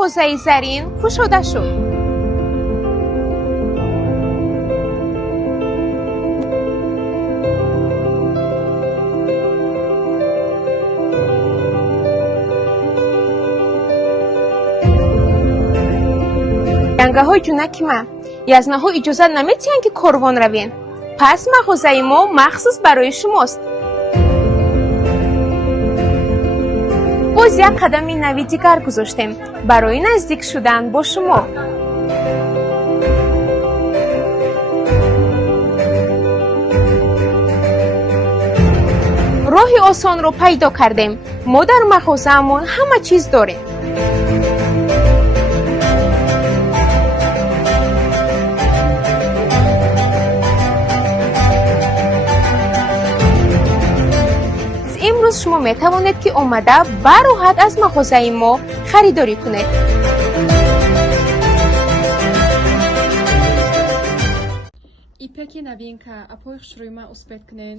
мағозаи Зарин кушода шуд. янгаҳои ҷунаки ма, язнаҳо иҷозат наметиҳанд ки корвон равен. пас мағозаи мо махсус барои шумост. боз як қадами нави дигар гузоштем барои наздик шудан бо шумо. роҳи осонро пайдо кардем. мо дар мағозаамон ҳама чиз дорем. امروز شما می توانید که آمده براحت از مغازه ما خریداری کنید. ипеки новинка апои хушрӯйма успед кунен.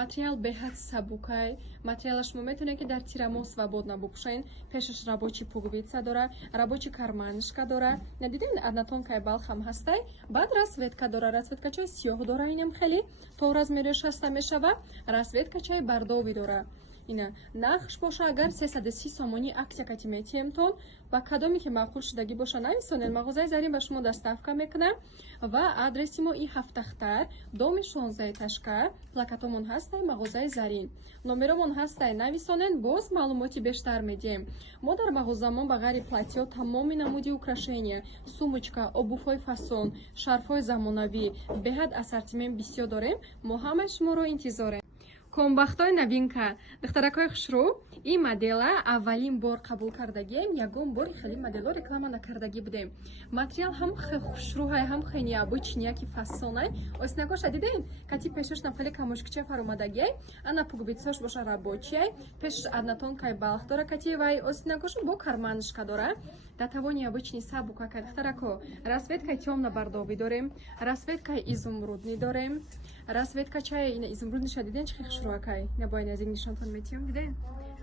материал беҳад сабукай. материалаш шумо метавонед ки дар тирамон свободно бупӯшен. пешаш рабочий пуговица дора, рабочий карманишка дора. надидем однотонкай балхам ҳастай. баъд расветка дора. расветкачаи сиёҳ дора. инам хеле то размери 6 мешава. расветкачаи бардови дора. ина нақш боша агар 330 сомонӣ аксия кати метиҳемтон ва кадоме ки маъқул шудагӣ боша нависонед. мағозаи Зарин ба шумо доставка мекунам ва адреси мо и ҳафтахтар доми 16 ташка плакатомон ҳастай мағозаи Зарин. номеромон ҳастай нависонед. боз маълумоти бештар медиҳем. мо дар мағозамон ба ғайри платьё тамоми намуди украшения, сумочка, обувҳои фасон, шарфҳои замонавӣ беҳад ассортимент бисёр дорем. мо ҳамаи шуморо интизорем. комбахтои новинка духтаракои хушрӯ ин модела аввалин бор қабул кардагием. ягон бори хеле модело реклама накардагӣ будем. материал ҳам хушрӯҳай ҳам хеле необычный яки фасонай. оснагоша дидем кати пешаш нам хеле камошкича фаромадагиай. ана пуговицаш боша рабочияй. пешаш однотонкай балх дора кати вай оснагоша бо карманишка дора. датаво необычный сабука кай духтарако. расветкай тёмно бардови дорем. расветкай изумрудни дорем. расветкачаи ина изумрудниша диден чихи хушрӯакай. набояд аз ин нишонтон метиём диден.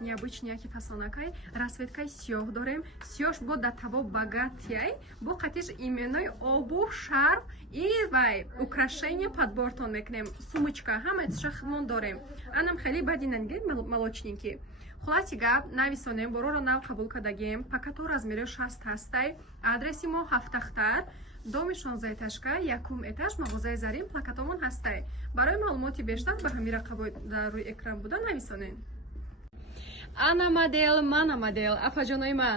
необычный яки фасонакай. расветкаи сиёҳ дорем. сиёҳш бо датаво багатияй. бо қатиш именои обу шарф и вай украшения подбортон мекунем. сумочка ҳама шахмон дорем. анам хеле бадинанге молочники. хулоси гап нависонем бороро нав қабул кардагем. пакато размери 6 ҳастай. адреси мо ҳафтахтар доми 16 ташка якум этаж мағозаи Зарин плакатомон ҳастай. барои маълумоти бештар ба ҳамин рақамҳои дар рӯи экран буда нависонед. ана модел мана модел афаҷонои ма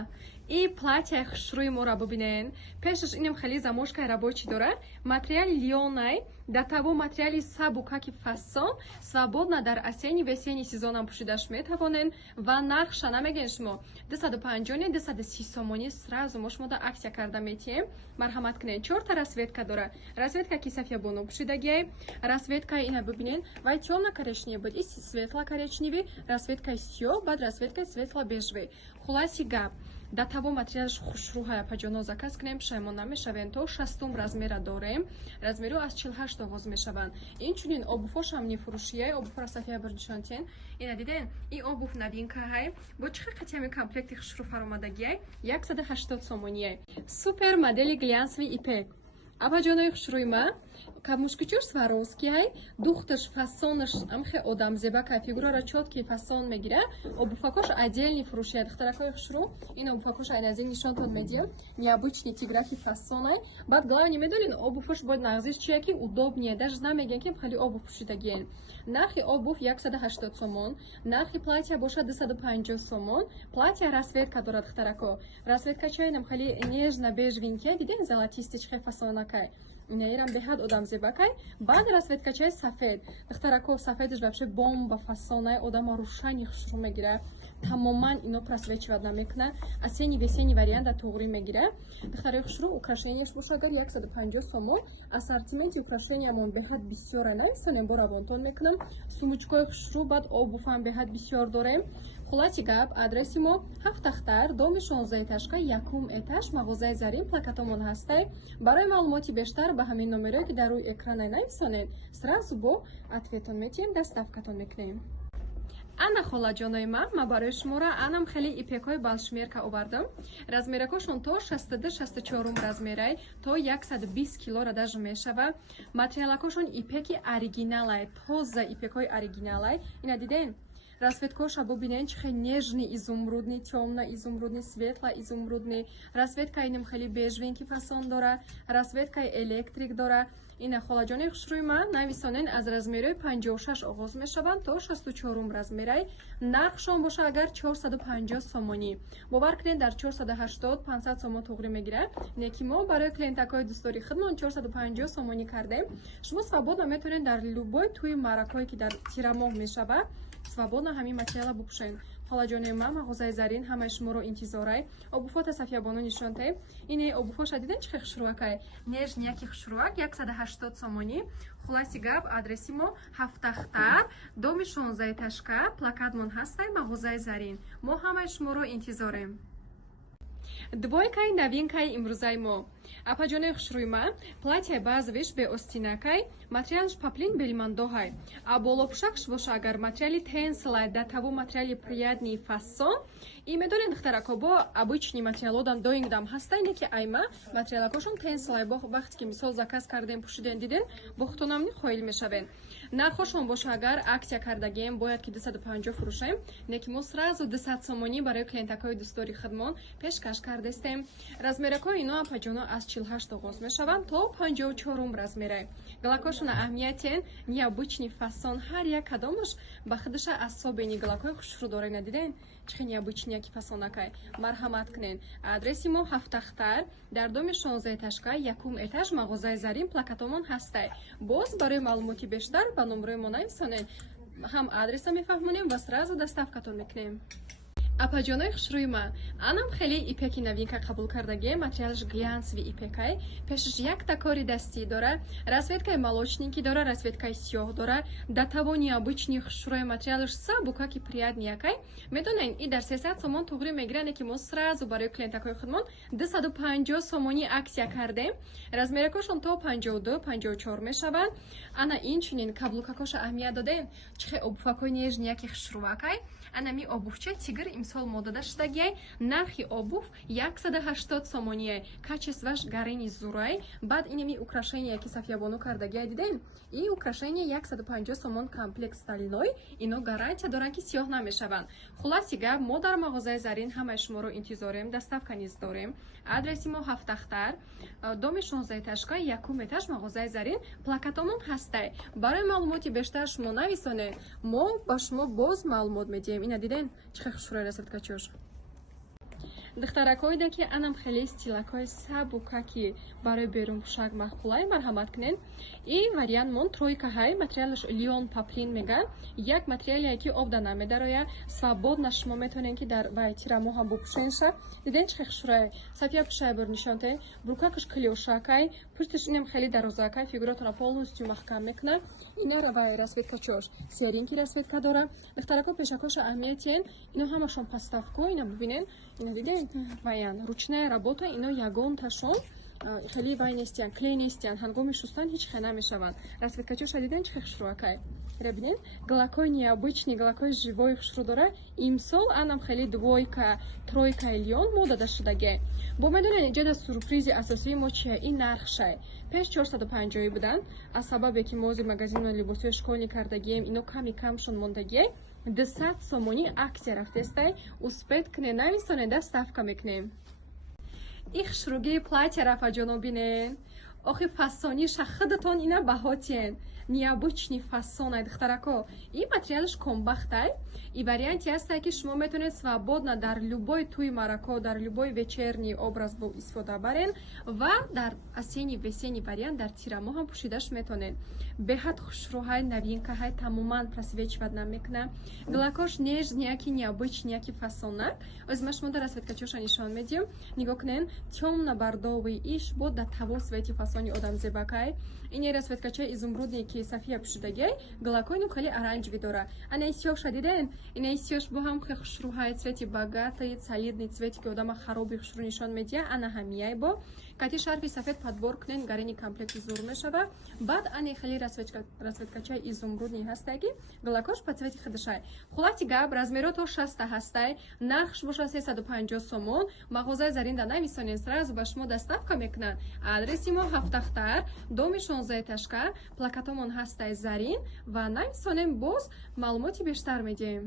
и платьяи хушрӯи моро бубинен. пешаш инам хеле замошкаи рабочий дора. материали лионай датаво материали сабукаки фасон свободно дар осенний весенний сезонам пӯшидаш метавонен ва нархша намегӯем шумо 250 230 сомонӣ сразу мо шумода аксия карда метиҳем. марҳамат кунед. 4 расветка дора. расветка ки сафьябоно пӯшидагиай. расветка ина бубинен вай тёмно коричневый буд и светло коричневый. расветкаи сиёҳ баъд расветкаи светло бежевый. хулоси гап датаво материалаш хушрӯҳай апаҷоно заказ кунем пушаймон намешавем. то 6 размера дорем. размеро аз 48 оғоз мешаванд. инчунин обувҳошам мефурӯшияй. обувҳоро сафия бурнишонтен. ина диден ин обув новинкаҳай. бо чихи қатиями комплекти хушрӯ фаромадагиай. 180 сомонияй. супер модели глянсовый ипек апаҷонои хушрӯи ма камушкичур сваровскияй. духташ фасонаш амхе одамзебакай. фигурара чёткий фасон мегира. обувакош отдельный фурӯшияй. духтаракои хушрӯ ин обувакош айназин нишонтон медиҳам. необычный тиграфи фасонай. баъд главне медонин обуваш бояд нағзиш чияки удобнее. даже намегӯям ки хеле обув пӯшидагиен. нархи обув 180 сомон. нархи платья бошад 250 сомон. платья расветка дорад духтарако. расветкачаинам хеле нежно бежевинкия. диден золотистичхе фасонакай. инаирам беҳад одамзебакай. баъд расветкачаи сафед духтарако. сафедаш вообще бомба фасонай. одама рӯшани хушрӯ мегира. тамоман ино просвечивад намекуна. осенний весенний варианта туғри мегира. духтараи хушрӯ украшенияш боша агар 150 сомон. ассортименти украшениямон беҳад бисёра нависонем. бо равонтон мекунам. сумочкаи хушрӯ баъд обувам беҳад бисёр дорем. хулоси гап адреси мо ҳафтахтар доми 16 ташка якум этаж мағозаи Зарин плакатомон ҳастай. барои маълумоти бештар ба ҳамин номеро ки дар рӯи экрана нависонед сразу бо ответон метиҳем доставкатон мекунем. ана холаҷонои ма барои шуморо анам хеле ипекҳои балшмерка овардам. Размеракошон то 62-64 размерай, то 120 килора даже мешава. Материалакошон ипеки оригиналай, тоза ипекҳои оригиналай. Ина диден? Расветкоша бубинен чихе нежный изумрудный, темно изумрудный, светло изумрудный. Расветка иним хели бежвенки фасон дора, расветка электрик дора. Ина холаҷони хушрӯи ман нависонен аз размери 56 оғоз мешаванд то 64 размерай. Нархшон боша агар 450 сомонӣ. Бовар кунед дар 480-500 сомон туғри мегирад. Неки мо барои клиентакои дӯстдори хидмон 450 сомонӣ кардем. Шумо свободно метавонед дар любой туи маракое ки дар тирамоҳ мешавад свободно ҳамин материала бупӯшед. Холаҷони ма мағозаи зарин ҳамаи шуморо интизорай. Обуфота Сафиябону нишонте. Ини обуфоша диден чихе хушрӯакай. Неж нияки хушрӯак 180 сомонӣ. Хуласи гап адреси мо Ҳафтахтар, доми 16 ташка, плакатмон ҳастай мағозаи зарин. Мо ҳамаи шуморо интизорем. Двойкай новинкаи имрӯзаи мо. Апаҷонои хушрӯи ма платья базовиш бе остинакай, материалш паплин белимандоҳай. А болопӯшакш боша агар материали тенслай, да того материали приятный фасон. И медонед духтарако бо обычный материалодан доингдам ҳастай, неки айма материалакошон тенслай бо вақте ки мисол заказ кардем пӯшиден диден бо хутонамни хоил мешавен. Нархошон боша агар аксия кардагем бояд ки 250 фурӯшем, неки мо сразу 200 сомонӣ барои клиентакои дӯстдори хидмон пешкаш кардестем. Размеракои ино апаҷоно аз 48 оғоз мешаванд то 54 размерай. Галакошона аҳамиятен необычный фасон, ҳар як кадомаш ба худиша асобени галакои хушрӯ дора. Надиден чихе необычный яки фасонакай. Марҳамат кунен. Адреси мо Ҳафтахтар, дар доми 16 ташка, якум этаж, мағозаи зарин, плакатомон ҳастай. Боз барои маълумоти бештар ба номрои мо нависонед. Ҳам адреса мефаҳмонем ва сразу доставкатон мекунем. Апаҷонои хушрӯи ма, анам хеле ипеки новинка қабул кардагем. Материалш глянсови ипекай, пешаш якта кори дастӣ дора, расветкаи молочненький дора, расветкаи сиёҳ дора, да того необычный хушрӯи материалш сабукаки приятный якай. Медонен и дар 300 сомон туғри мегирад, ки мо сразу барои клиентакои худмон 250 сомонӣ аксия кардем. Размеракошон то 52-54 мешаванд. Ана инчунин каблукакоша аҳамият додем. Чихе обуфакои нежни яки хушрӯакай. Анами обувча тигр имсол модада шудагиай. Нархи обув 180 сомонияй. Качестваш гарини зурай. Баъд инами украшения ки Сафиябону кардагиай диден. И украшения 150 сомон комплекс сталиной. Ино гарантия доранд ки сиёҳ намешаванд. Хуласи гап мо дар мағозаи зарин ҳамаи шуморо интизорем, доставка низ дорем. Адреси мо Ҳафтахтар, доми 16 ташка, якум этаж, мағозаи зарин, плакатомон ҳастай. Барои маълумоти бештар шумо нависонед, мо ба шумо боз маълумот медиҳем. Ина диден чихе хушрӯи расветкачош. Духтаракоида ки анам хеле стилакои сабукаки барои берун пӯшак маъқулай. Марҳамат кунен. И вариант мон тройкаҳай, материалаш лион паплин меган. Як материале ки обда намедароя, свободно шумо метавонед ки дар вай тирамо ҳам бупӯшенша. Диден чихе хушрӯи. Сафия пӯшай бор нишонте. Брукакаш клёшакай, пӯсташ инам хеле дарозакай, фигуратона полностью маҳкам мекунад. Ина вай расветкачош. Серинки расветка дора. Духтарако пешакоша аҳамиятен. Ино ҳамашон поставку, ина бубинен. Ина диден ваян ручная работа, ино ягон ташон хеле вай нестиян, клей нестиян, ҳангоми шустан ҳеч хе намешаванд. Расветкачоша диден чихе хушрӯакай. Бинен галакои необычный, галакои живой хушрӯ дора. Имсол анам хеле двойка, тройка лион модада шудагиай. Бо медонед ҷада сюрпризи асосии мо чия? И нархшай. Пеш 450 будан. Аз сабабе ки мози магазинно либосиҳои школни кардагием, ино ками камшон мондагиай. 200 сомонӣ аксия рафтестай. Успед кунед, нависонед, доставка мекунем. И хушрӯгии платья рафаҷоно бинен. Охи фасониша худатон ина баҳотиен. Необычный фасон ай духтарако. И материалш комбахтай. И варианти ҳастай ки шумо метавонед свободно дар любой туи марако, дар любой вечерний образ бо истифода барен ва дар осенний весенний вариант дар тирамо ҳам пӯшидаш метавонед. Беҳад хушрӯҳай новинкаҳай тамоман просвечивад намекунад. Галакош неж нияки необычный яки фасонак. Озма шумо дар расветкачоша нишон медиҳам. Нигоҳ кунен тёмно-бордовый иш бо да того свети фасони одамзебакай. Ин расветкачаи изумрудне ки ки София пушидагей глакойну хеле оранжевый дора. Ана сиёх шадиден? Ина сиёш бо ҳам хе хушрӯҳай цвети богатый, солидный цвети ки одама хароби хушрӯ нишон медиҳад, ана ҳамияй бо. Кати шарфи сафед подбор кунен, гарини комплекти зур мешава. Баъд ани хеле расветкачаи изумрудни ҳастаги глакош по цвети хидашай. Хулати гап размеро то 60 ҳастай, нархш боша 350 сомон. Мағозаи Заринда нависонен, сразу ба шумо доставка мекунанд. Адреси мо Ҳафтахтар, доми 16 этажка, плакатомон ҳастай Зарин ва нависонен боз маълумоти бештар медиҳем.